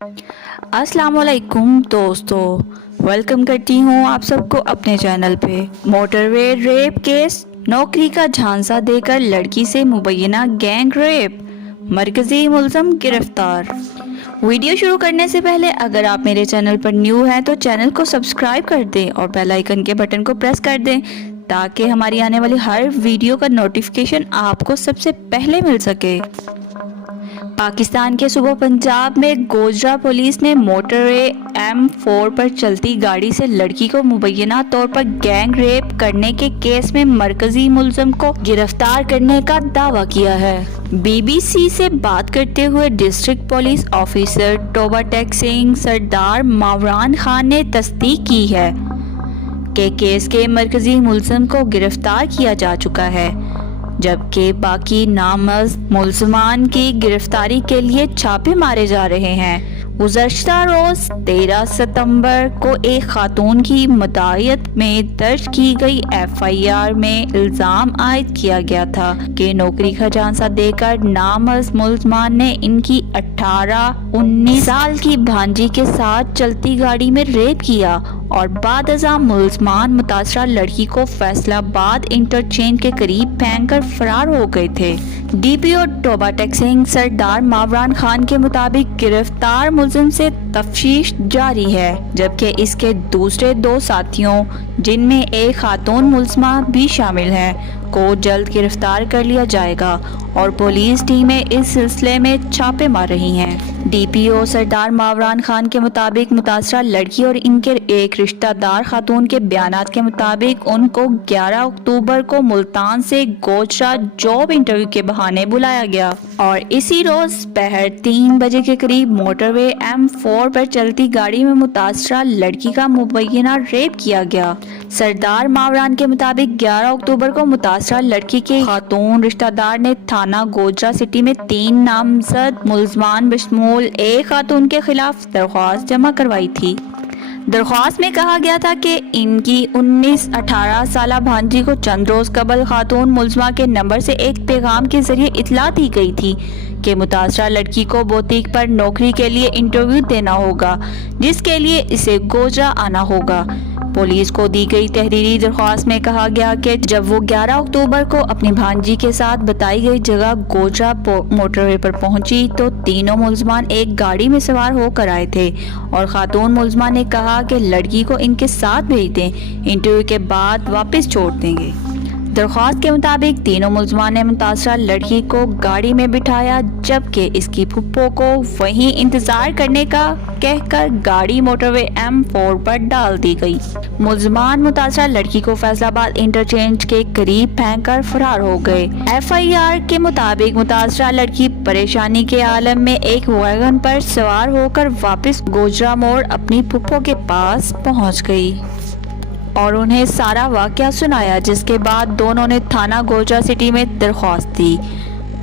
अस्सलाम वालेकुम दोस्तों, वेलकम करती हूँ आप सबको अपने चैनल पे। मोटरवे रेप केस, नौकरी का झांसा देकर लड़की से मुबैना गैंग रेप, मरकजी मुलज़म गिरफ्तार। वीडियो शुरू करने से पहले अगर आप मेरे चैनल पर न्यू हैं तो चैनल को सब्सक्राइब कर दें और बेल आइकन के बटन को प्रेस कर दें ताकि हमारी आने वाली हर वीडियो का नोटिफिकेशन आपको सबसे पहले मिल सके। पाकिस्तान के सूबा पंजाब में गोजरा पुलिस ने मोटरवे M4 पर चलती गाड़ी से लड़की को मुबैना तौर पर गैंग रेप करने के केस में मरकजी मुलज़म को गिरफ्तार करने का दावा किया है। BBC से बात करते हुए डिस्ट्रिक्ट पुलिस ऑफिसर तोबा टेक सिंह सरदार मावरान खान ने तस्दीक की है कि केस के मरकजी मुलज़म को गिरफ्तार किया जा चुका है, जबकि बाकी नामज़द मुलज़मान की गिरफ्तारी के लिए छापे मारे जा रहे हैं। गुज़श्ता रोज़ 13 सितंबर को एक खातून की मदायत में दर्ज की गई FIR में इल्ज़ाम आयद किया गया था कि नौकरी का झांसा देकर नामज़द मुलज़मान ने इनकी 18-19 साल की भांजी के साथ चलती गाड़ी में रेप किया और बाद अज़ां मुलज़मान मुतासरा लड़की को फैसलाबाद इंटरचेंज के करीब फेंककर फरार हो गए थे। DPO तोबा टेक सिंह सरदार मावरान खान के मुताबिक गिरफ्तार मुलज़िम से तफ्तीश जारी है, जबकि इसके दूसरे 2 साथियों जिनमें एक खातून मुलज़मा भी शामिल हैं को जल्द गिरफ्तार कर लिया जाएगा और पुलिस टीमें इस सिलसिले में छापे मार रही हैं। DPO सरदार मावरान खान के मुताबिक मुतासरा लड़की और इनके एक रिश्तेदार खातून के बयानात के मुताबिक उनको 11 अक्टूबर को मुल्तान से गोजरा जॉब इंटरव्यू के बहाने बुलाया गया और इसी रोज पहर 3 बजे के करीब मोटरवे M4 पर चलती गाड़ी में मुतासरा लड़की का मुबैना रेप किया गया। सरदार मावरान के मुताबिक 11 अक्टूबर को मुतासरा लड़की के खातून रिश्तेदार ने थाना गोजरा सिटी में 3 नामजद मुलज़मान बशमूल एक खातून के खिलाफ दरख्वास्त जमा करवाई थी। दरख्वास्त में कहा गया था कि इनकी 19-18 साला भांजी को चंद रोज कबल खातून मुलज़मा के नंबर से एक पैगाम के जरिए इतला दी गई थी कि मुतासरा लड़की को बोतीक पर नौकरी के लिए इंटरव्यू देना होगा, जिसके लिए इसे गोजरा आना होगा। पुलिस को दी गई तहरीरी दरख्वास्त में कहा गया कि जब वो 11 अक्टूबर को अपनी भांजी के साथ बताई गई जगह गोजरा मोटरवे पर पहुंची तो तीनों मुलज़मान एक गाड़ी में सवार होकर आए थे और खातून मुलज़मा ने कहा कि लड़की को इनके साथ भेज दें, इंटरव्यू के बाद वापस छोड़ देंगे। दरख्वास्त के मुताबिक तीनों मुलज़मान ने मुतासरा लड़की को गाड़ी में बिठाया, जबकि इसकी फुप्पो को वहीं इंतजार करने का कहकर गाड़ी मोटरवे M4 पर डाल दी गई। मुलज़मान मुतासरा लड़की को फैसलाबाद इंटरचेंज के करीब फेंककर फरार हो गए। FIR के मुताबिक मुतासरा लड़की परेशानी के आलम में एक वैगन पर सवार होकर वापस गोजरा मोड़ अपनी फुप्पो के पास पहुंच गई और उन्हें सारा वाकया सुनाया, जिसके बाद दोनों ने थाना गोजरा सिटी में दरख्वास्त दी।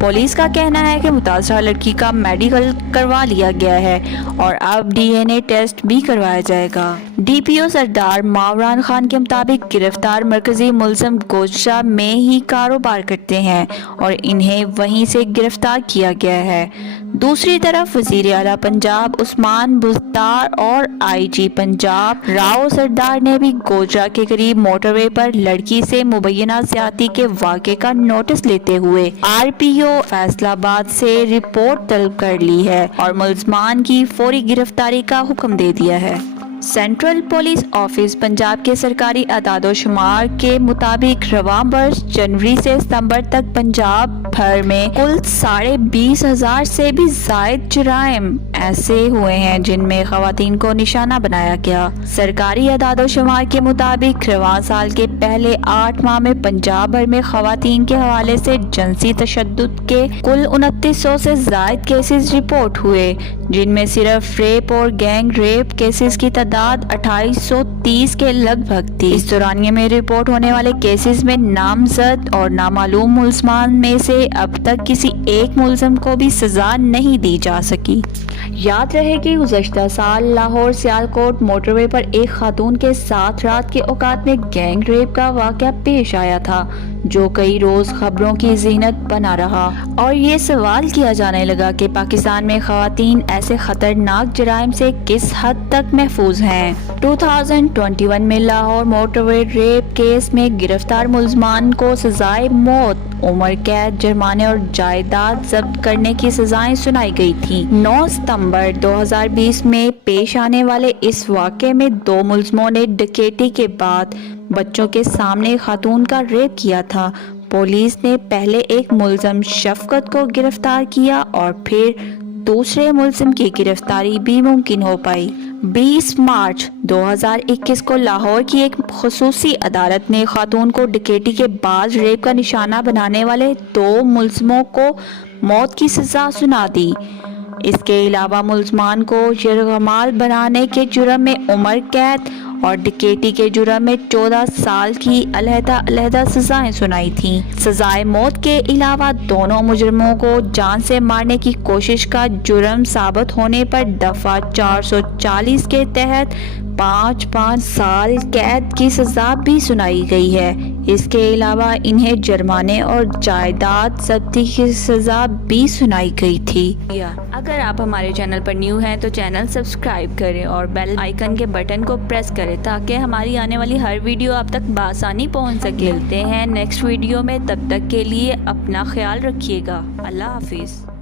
पुलिस का कहना है कि मुतासरा लड़की का मेडिकल करवा लिया गया है और अब DNA टेस्ट भी करवाया जाएगा। DPO सरदार मावरान खान के मुताबिक गिरफ्तार मरकजी मुलज़म गोजरा में ही कारोबार करते हैं और इन्हें वहीं से गिरफ्तार किया गया है। दूसरी तरफ वज़ीर आला पंजाब उस्मान बुज़दार और IG पंजाब राव सरदार ने भी गोजरा के करीब मोटरवे पर लड़की से मुबैना ज़्यादती के वाक़े का नोटिस लेते हुए RPO फैसलाबाद से रिपोर्ट तलब कर ली है और मुलज़मान की फौरी गिरफ्तारी का हुक्म दे दिया है। सेंट्रल पुलिस ऑफिस पंजाब के सरकारी अदाद-ओ-शुमार के मुताबिक रवां वर्ष जनवरी से सितंबर तक पंजाब भर में कुल 20,500 से भी ज़ायद जुराइम ऐसे हुए हैं जिनमें ख़वातीन को निशाना बनाया गया। सरकारी अदाद-ओ-शुमार के मुताबिक रवां साल के पहले 8 माह में पंजाब भर में ख़वातीन के हवाले से जिनसी तशद्दुद के कुल 2900 से ज़ायद केसेस रिपोर्ट हुए, जिनमें सिर्फ रेप और गैंग रेप केसेस की तादाद 2830 के लगभग थी। इस दौरानिये में रिपोर्ट होने वाले केसेस में नामजद और नामालूम मुलज़मान में से अब तक किसी एक मुलज़म को भी सजा नहीं दी जा सकी। याद रहे कि गुज़श्ता साल लाहौर सियालकोट मोटरवे पर एक खातून के साथ रात के औकात में गैंग रेप का वाक़या पेश आया था, جو کئی روز خبروں کی زینت بنا رہا اور یہ سوال کیا جانے لگا کہ پاکستان میں خواتین ایسے خطرناک جرائم سے کس حد تک محفوظ ہیں۔ 2021 میں لاہور موٹر وے ریپ کیس میں گرفتار ملزمان کو سزائے موت، عمر قید، جرمانے اور جائیداد ضبط کرنے کی سزائیں سنائی گئی تھیں۔ 9 ستمبر 2020 میں پیش آنے والے اس واقعے میں 2 ملزموں نے ڈکیتی کے بعد بچوں کے سامنے خاتون کا ریپ کیا تھا۔ پولیس نے پہلے ایک ملزم شفقت کو گرفتار کیا اور پھر دوسرے ملزم کی گرفتاری بھی ممکن ہو پائی۔ 20 مارچ 2021 کو لاہور کی ایک خصوصی عدالت نے خاتون کو ڈکیتی کے بعد ریپ کا نشانہ بنانے والے 2 ملزموں کو موت کی سزا سنا دی۔ اس کے علاوہ ملزمان کو یرغمال بنانے کے جرم میں عمر قید اور ڈکیتی کے جرم میں 14 سال کی علیحدہ سزائیں سنائی تھیں۔ سزائے موت کے علاوہ دونوں مجرموں کو جان سے مارنے کی کوشش کا جرم ثابت ہونے پر دفعہ 440 کے تحت 5 سال قید کی سزا بھی سنائی گئی ہے۔ اس کے علاوہ انہیں جرمانے اور جائیداد ضبطی کی سزا بھی سنائی گئی تھی۔ اگر آپ ہمارے چینل پر نیو ہیں تو چینل سبسکرائب کریں اور بیل آئیکن کے بٹن کو پریس کریں تاکہ ہماری آنے والی ہر ویڈیو آپ تک بآسانی پہنچ سکے۔ ملتے ہیں نیکسٹ ویڈیو میں، تب تک کے لیے اپنا خیال رکھیے گا۔ اللہ حافظ۔